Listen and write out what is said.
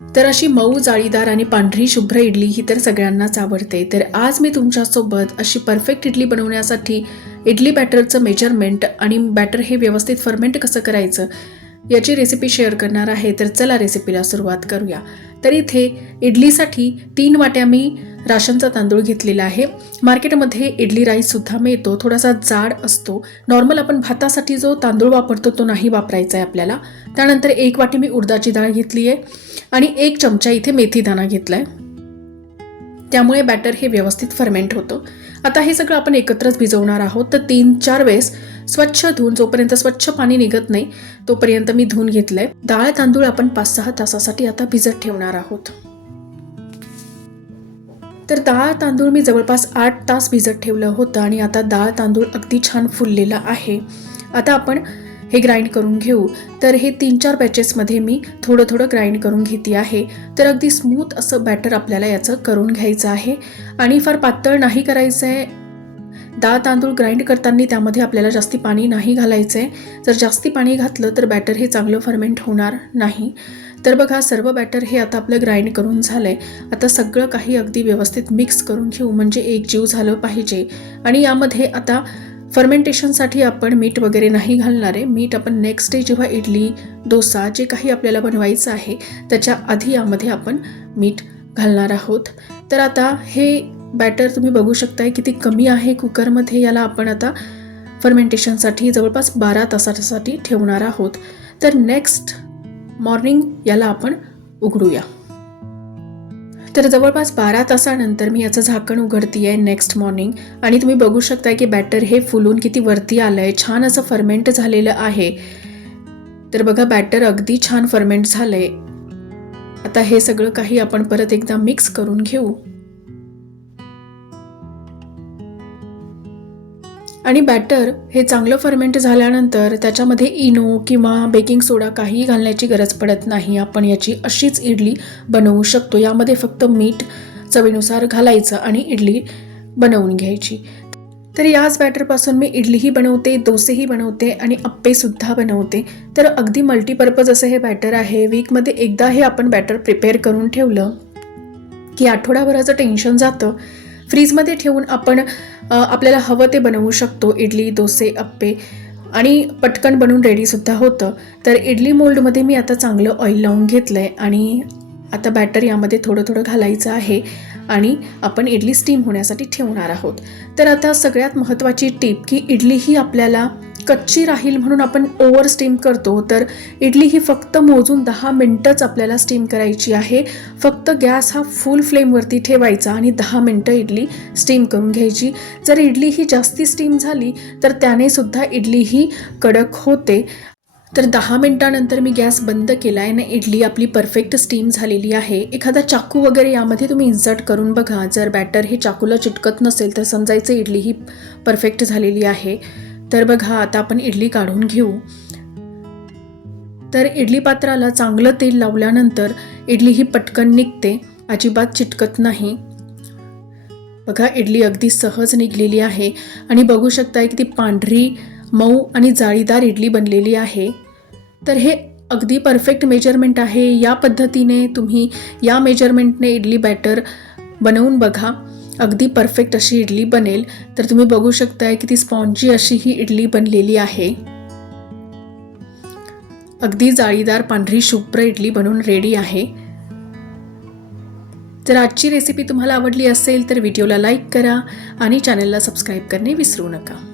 तर अशी मऊ जाळीदार आणि पांढरी शुभ्र इडली ही तर सगळ्यांनाच आवडते. तर आज मी तुमच्यासोबत अशी परफेक्ट इडली बनवण्यासाठी इडली बॅटरचं मेजरमेंट आणि बॅटर हे व्यवस्थित फर्मेंट कसं करायचं? याची रेसिपी शेअर करणार आहे तर चला रेसिपीला सुरुवात करूया. तर इथे इडलीसाठी तीन वाट्या मी राशनचा तांदूळ घेतलेला आहे. मार्केटमध्ये इडली राईससुद्धा मिळतो थोडासा जाड असतो. नॉर्मल आपण भातासाठी जो तांदूळ वापरतो तो नाही वापरायचा आहे आपल्याला. त्यानंतर एक वाटी मी उडदाची डाळ घेतली आहे आणि एक चमचा इथे मेथी दाणा घेतला आहे त्यामुळे बॅटर हे व्यवस्थित फर्मेंट होतं. आता हे सगळं आपण एकत्रच भिजवणार आहोत तर तीन चार वेळेस स्वच्छ धुवून जोपर्यंत स्वच्छ पाणी निघत नाही तोपर्यंत मी धुवून घेतलंय. डाळ तांदूळ आपण पाच सहा तासासाठी आता भिजत ठेवणार आहोत. तर डाळ तांदूळ मी जवळपास आठ तास भिजत ठेवलं होतं आणि आता डाळ तांदूळ अगदी छान फुललेला आहे. आता आपण हे ग्राइंड करून घेऊ. तर हे तीन चार बॅचेसमध्ये मी थोडं थोडं ग्राइंड करून घेते आहे. तर अगदी स्मूथ असं बॅटर आपल्याला याचं करून घ्यायचं आहे. आणि फार पातळ नाही करायचं आहे डाळ तांदूळ ग्राइंड करताना त्यामध्ये आपल्याला जास्ती पाणी नाही घालायचं आहे जर जास्ती पाणी घातलं तर बॅटर हे चांगलं फर्मेंट होणार नाही. तर बघा सर्व बॅटर हे आता आपलं ग्राइंड करून झालं आहे आता सगळं काही अगदी व्यवस्थित मिक्स करून घेऊ म्हणजे एक जीव झालं पाहिजे. आणि यामध्ये आता फर्मेंटेशनसाठी आपण मीठ वगैरे नाही घालणार आहे. मीठ आपण नेक्स्ट डे जेव्हा इडली डोसा जे काही आपल्याला बनवायचं आहे त्याच्या आधी यामध्ये आपण मीठ घालणार आहोत. तर आता हे बॅटर तुम्ही बघू शकताय किती कमी आहे कुकरमध्ये याला आपण आता फर्मेंटेशनसाठी जवळपास बारा तासासाठी ठेवणार आहोत. तर नेक्स्ट मॉर्निंग याला आपण उघडूया. तर जवळपास बारा तासानंतर मी याचं झाकण उघडती आहे नेक्स्ट मॉर्निंग आणि तुम्ही बघू शकता की बॅटर हे फुलून किती वरती आलं आहे छान असं फर्मेंट झालेलं आहे. तर बघा बॅटर अगदी छान फर्मेंट झालं आहे आता हे सगळं काही आपण परत एकदा मिक्स करून घेऊ. आणि बॅटर हे चांगलं फर्मेंट झाल्यानंतर त्याच्यामध्ये इनो किंवा बेकिंग सोडा काही घालण्याची गरज पडत नाही. आपण याची अशीच इडली बनवू शकतो. यामध्ये फक्त मीठ चवीनुसार घालायचं आणि इडली बनवून घ्यायची. तर याच बॅटरपासून मी इडलीही बनवते डोसेही बनवते आणि अप्पेसुद्धा बनवते. तर अगदी मल्टीपर्पज असं हे बॅटर आहे. वीकमध्ये एकदा हे आपण बॅटर प्रिपेअर करून ठेवलं की आठवडाभराचं टेन्शन जातं. फ्रीजमध्ये ठेवून आपण आपल्याला हवं ते बनवू शकतो. इडली डोसे अप्पे आणि पटकन बनवून रेडीसुद्धा होतं. तर इडली मोल्डमध्ये मी आता चांगलं ऑइल लावून घेतलं आहे आणि आता बॅटर यामध्ये थोडं थोडं घालायचं आहे आणि आपण इडली स्टीम होण्यासाठी ठेवणार आहोत. तर आता सगळ्यात महत्त्वाची टीप की इडली ही आपल्याला कच्ची राहील म्हणून आपण ओव्हर स्टीम करतो तर इडली ही फक्त मोजून दहा मिनटंच आपल्याला स्टीम करायची आहे. फक्त गॅस हा फुल फ्लेमवरती ठेवायचा आणि दहा मिनटं इडली स्टीम करून घ्यायची. जर इडली ही जास्ती स्टीम झाली तर त्याने सुद्धा इडली ही कडक होते. तर दहा मिनटानंतर मी गॅस बंद केला आहे आणि इडली आपली परफेक्ट स्टीम झालेली आहे. एखादा चाकू वगैरे यामध्ये तुम्ही इन्सर्ट करून बघा. जर बॅटर हे चाकूला चिटकत नसेल तर समजायचं इडली ही परफेक्ट झालेली आहे. तर बघा आता आपण इडली काढून घेऊ. तर इडली पात्राला चांगलं तेल लावल्यानंतर इडली ही पटकन निघते अजिबात चिटकत नाही. बघा इडली अगदी सहज निघलेली आहे आणि बघू शकताय की ती पांढरी मऊ आणि जाळीदार इडली बनलेली आहे. तर हे अगदी परफेक्ट मेजरमेंट आहे. या पद्धतीने तुम्ही या मेजरमेंटने इडली बॅटर बनवून बघा. अगदी परफेक्ट अशी इडली बनेल. तर तुम्ही बघू शकताय की ती स्पॉन्जी अशी ही इडली बनलेली आहे. अगदी जाळीदार पांढरी शुभ्र इडली बनवून रेडी आहे. जर आजची रेसिपी तुम्हाला आवडली असेल तर व्हिडिओला लाईक करा आणि चॅनलला सबस्क्राईब करणे विसरू नका.